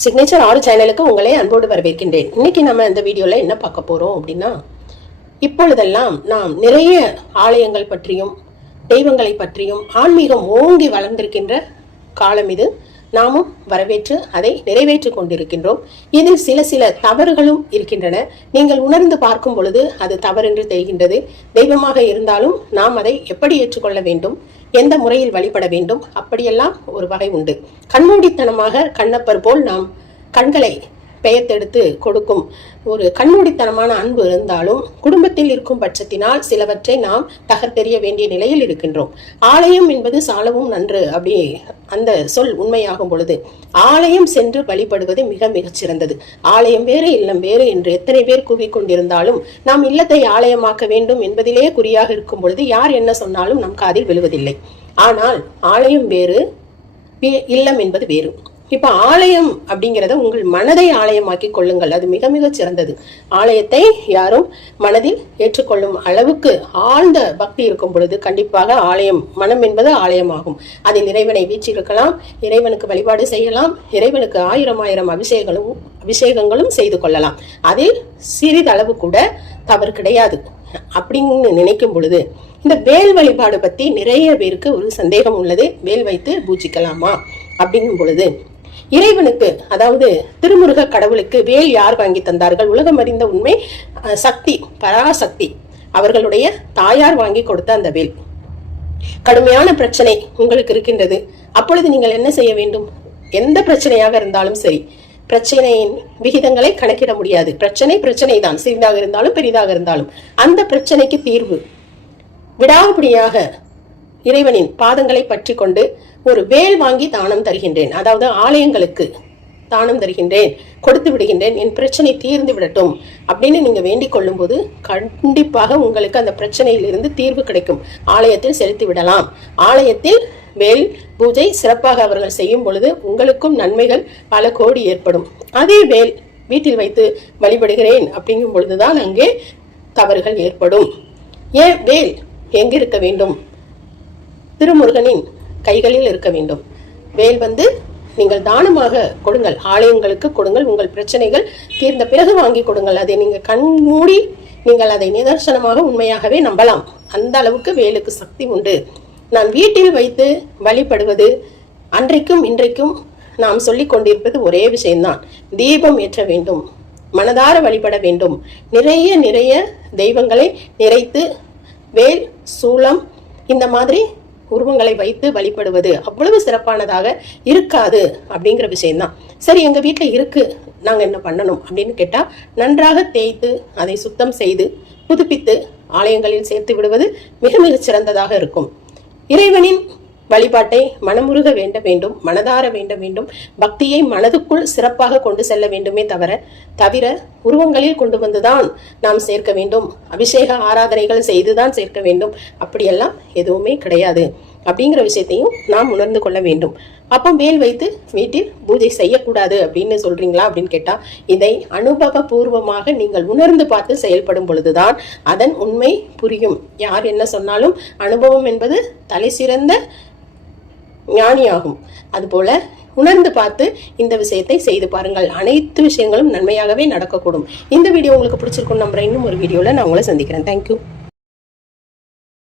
Signature ஆறு சேனலுக்கு உங்களை அன்போடு வரவேற்கின்றேன். இன்னைக்கு நம்ம இந்த வீடியோல என்ன பார்க்க போறோம் அப்படின்னா இப்பொழுதெல்லாம் நாம் நிறைய ஆலயங்கள் பற்றியும் தெய்வங்களை பற்றியும் ஆன்மீகம் ஓங்கி வளர்ந்திருக்கின்ற காலம் இது. நாமும் வரவேற்று அதை நிறைவேற்றிக் கொண்டிருக்கின்றோம். இதில் சில சில தவறுகளும் இருக்கின்றன. நீங்கள் உணர்ந்து பார்க்கும் பொழுது அது தவறென்று தெரிகின்றது. தெய்வமாக இருந்தாலும் நாம் அதை எப்படி ஏற்றுக்கொள்ள வேண்டும்? எந்த முறையில் வழிபட வேண்டும்? அப்படியெல்லாம் ஒரு வகை உண்டு. கண்மூடித்தனமாக கண்ணப்பர் போல் நாம் கண்களை பெயர்த்தெடுத்து கொடுக்கும். ஒரு கண்மூடித்தனமான அன்பு இருந்தாலும் குடும்பத்தில் இருக்கும் பட்சத்தினால் சிலவற்றை நாம் தகர்த்தெறிய வேண்டிய நிலையில் இருக்கின்றோம். ஆலயம் என்பது சாலவும் நன்று அப்படி அந்த சொல் உண்மையாகும் பொழுது ஆலயம் சென்று வழிபடுவது மிக மிகச் சிறந்தது ஆலயம் வேறு இல்லம் வேறு என்று எத்தனை பேர் கூவிக்கொண்டிருந்தாலும் நாம் இல்லத்தை ஆலயமாக்க வேண்டும் என்பதிலே குறியாக இருக்கும் பொழுது யார் என்ன சொன்னாலும் நம் காதில் விழுவதில்லை. ஆனால் ஆலயம் வேறு இல்லம் என்பது வேறு. இப்ப ஆலயம் அப்படிங்கிறத உங்கள் மனதை ஆலயமாக்கி கொள்ளுங்கள். அது மிக மிக சிறந்தது. ஆலயத்தை யாரும் மனதில் ஏற்றுக்கொள்ளும் அளவுக்கு ஆழ்ந்த பக்தி இருக்கும் பொழுது கண்டிப்பாக ஆலயம் மனம் என்பது ஆலயமாகும். அதில் இறைவனை வீற்றிருக்கலாம் இறைவனுக்கு வழிபாடு செய்யலாம் இறைவனுக்கு ஆயிரம் ஆயிரம் அபிஷேகங்களும் அபிஷேகங்களும் செய்து கொள்ளலாம். அதில் சிறிதளவு கூட தவறு கிடையாது. அப்படின்னு நினைக்கும் பொழுது இந்த வேல் வழிபாடு பத்தி நிறைய பேருக்கு ஒரு சந்தேகம் உள்ளது. வேல் வைத்து பூஜிக்கலாமா? அப்படிங்கும் பொழுது இறைவனுக்கு அதாவது திருமுருக கடவுளுக்கு வேல் யார் வாங்கி தந்தார்கள்? உலகம் அறிந்த உண்மை சக்தி பராசக்தி அவர்களுடைய தாயார் வாங்கி கொடுத்த அந்த வேல். கடுமையான பிரச்சனை உங்களுக்கு இருக்கின்றது. அப்பொழுது நீங்கள் என்ன செய்ய வேண்டும்? எந்த பிரச்சனையாக இருந்தாலும் சரி பிரச்சனையின் விகிதங்களை கணக்கிட முடியாது. பிரச்சனை பிரச்சனை தான் சிறிதாக இருந்தாலும் பெரிதாக இருந்தாலும். அந்த பிரச்சனைக்கு தீர்வு. விடாப்பிடியாக இறைவனின் பாதங்களை பற்றி கொண்டு ஒரு வேல் வாங்கி தானம் தருகின்றேன். அதாவது ஆலயங்களுக்கு தானம் தருகின்றேன் கொடுத்து விடுகின்றேன் என் பிரச்சனை தீர்ந்து விடட்டும் அப்படின்னு நீங்க வேண்டிக் கொள்ளும்போது கண்டிப்பாக உங்களுக்கு அந்த பிரச்சனையிலிருந்து தீர்வு கிடைக்கும். ஆலயத்தில் செலுத்தி விடலாம். ஆலயத்தில் வேல் பூஜை சிறப்பாக அவர்கள் செய்யும் பொழுது உங்களுக்கும் நன்மைகள் பல கோடி ஏற்படும். அதே வேல் வீட்டில் வைத்து வழிபடுகிறேன் அப்படிங்கும் பொழுதுதான் அங்கே தவறுகள் ஏற்படும். ஏன் வேல் எங்கிருக்க வேண்டும்? திருமுருகனின் கைகளில் இருக்க வேண்டும். வேல் வந்து நீங்கள் தானமாக கொடுங்கள் ஆலயங்களுக்கு கொடுங்கள் உங்கள் பிரச்சனைகள் தீர்ந்த பிறகு வாங்கி கொடுங்கள். அதை நீங்கள் கண் மூடி நீங்கள் அதை நிதர்சனமாக உண்மையாகவே நம்பலாம். அந்த அளவுக்கு வேலுக்கு சக்தி உண்டு. நான் வீட்டில் வைத்து வழிபடுவது அன்றைக்கும் இன்றைக்கும் நாம் சொல்லிக் கொண்டிருப்பது ஒரே விஷயம்தான். தீபம் ஏற்ற வேண்டும் மனதார வழிபட வேண்டும். நிறைய நிறைய தெய்வங்களை நிறைத்து வேல் சூளம் இந்த மாதிரி உருவங்களை வைத்து வழிபடுவது அவ்வளவு சிறப்பானதாக இருக்காது அப்படிங்கிற விஷயம்தான். சரி எங்க வீட்டில் இருக்கு நாங்கள் என்ன பண்ணணும் அப்படின்னு கேட்டால் நன்றாக தேய்த்து அதை சுத்தம் செய்து புதுப்பித்து ஆலயங்களில் சேர்த்து விடுவது மிக மிகச் சிறந்ததாக இருக்கும். இறைவனின் வழிபாட்டை மனமுருக வேண்ட வேண்டும் மனதார வேண்ட வேண்டும். பக்தியை மனதுக்குள் சிறப்பாக கொண்டு செல்ல வேண்டுமே தவிர தவிர உருவங்களில் கொண்டு வந்துதான் நாம் சேர்க்க வேண்டும். அபிஷேக ஆராதனைகள் செய்துதான் சேர்க்க வேண்டும். அப்படியெல்லாம் எதுவுமே கிடையாது. அப்படிங்கிற விஷயத்தையும் நாம் உணர்ந்து கொள்ள வேண்டும். அப்போ வேல் வைத்து வீட்டில் பூஜை செய்யக்கூடாது அப்படின்னு சொல்றீங்களா அப்படின்னு கேட்டா இதை அனுபவ பூர்வமாக நீங்கள் உணர்ந்து பார்த்து செயல்படும் பொழுதுதான் அதன் உண்மை புரியும். யார் என்ன சொன்னாலும் அனுபவம் என்பது தலை சிறந்த ஞானியாகும். அதுபோல உணர்ந்து பார்த்து இந்த விஷயத்தை செய்து பாருங்கள். அனைத்து விஷயங்களும் நன்மையாகவே நடக்கக்கூடும். இந்த வீடியோ உங்களுக்கு பிடிச்சிருக்கும் நம்புறேன். இன்னும் ஒரு வீடியோவில் நான் உங்களை சந்திக்கிறேன். தேங்க்யூ